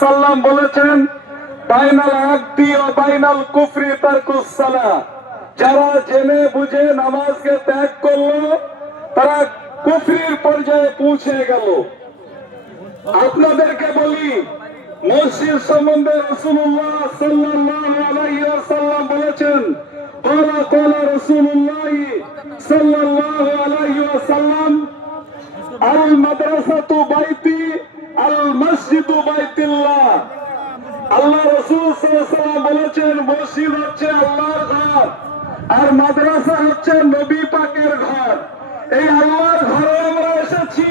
সাল্লাম বলেছেন, বাইনাল আকদি ও বাইনাল কুফরি তার কুসালা যারা জেনে বুঝে নামাজকে ত্যাগ করল, তারা কুফরির পর্যায়ে পৌঁছে গেল। আপনাদেরকে বলি, মসজিদ সম্বন্ধে রসুল্লাহ সাল্লাল্লাহু বলেছেন ক্বালা ক্বালা রাসূলুল্লাহ বাই বলেছেন মসজিদ হচ্ছে আল্লাহর ঘর, আর মাদ্রাসা হচ্ছে নবী পাকের ঘর। এই আল্লাহর ঘরে আমরা এসেছি।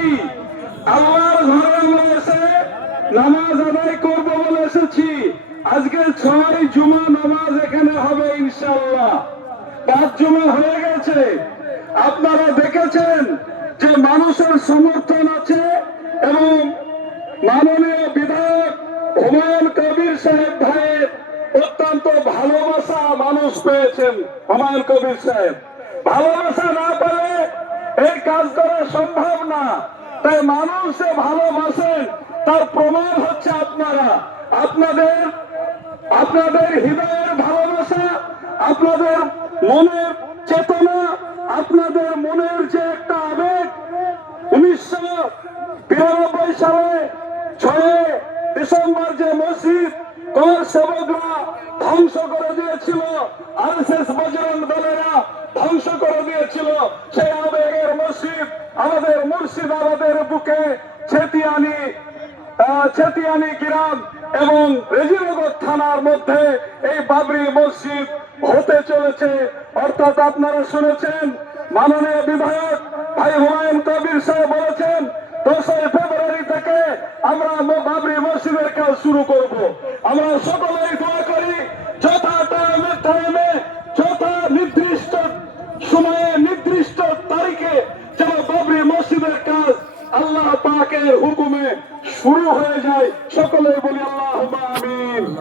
আল্লাহর ঘরে আমরা এসে নামাজ আদায় করব বলে এসেছি। আজকে ছয় জুমা নামাজ এখানে হবে ইনশাআল্লাহ। পাঁচ জুমা হয়ে গেছে। আপনারা দেখেছেন যে মানুষের সমর্থন আছে এবং মাননীয় বিধায়ক হুমায়ুন কবির সাহেব ভাইয়ের ভালোবাসা মানুষ পেয়েছেন হুমায়ুন কবির সাহেব। ভালোবাসা না পেলে এই কাজ করা সম্ভব না। তাই মানুষ যে ভালোবাসেন, তার প্রমাণ হচ্ছে আপনারা। আপনাদের আপনাদের হৃদয়ের ভালোবাসা, আপনাদের মনের চেতনা, আপনাদের মনের যে একটা আবেগ, উনিশশো বিরানব্বই সালে ছয় ডিসেম্বর যে মসজিদ, কর সেবকরা ধ্বংস করে দিয়েছিল আর এস বজরং দলেরা ধ্বংস করে দিয়েছিল। সেই আবেগের মসজিদ, আমাদের মুর্শিদাবাদের বুকে ছেতিয়ানি ছেতিয়ানি গ্রাম এবং রেজিনগর থানার মধ্যে এই বাবরি মসজিদ হতে চলেছে। অর্থাৎ আপনারা শুনেছেন, মাননীয় বিধায়ক ভাই হুমায়ুন কবির সাহেব বলেছেন, দশই ফেব্রুয়ারি থেকে আমরা বাবরি মসজিদের কাজ শুরু করব। আমরা সকলেই হুকুমে শুরু হয়ে যায়। সকলে বলি আল্লাহ আমিন।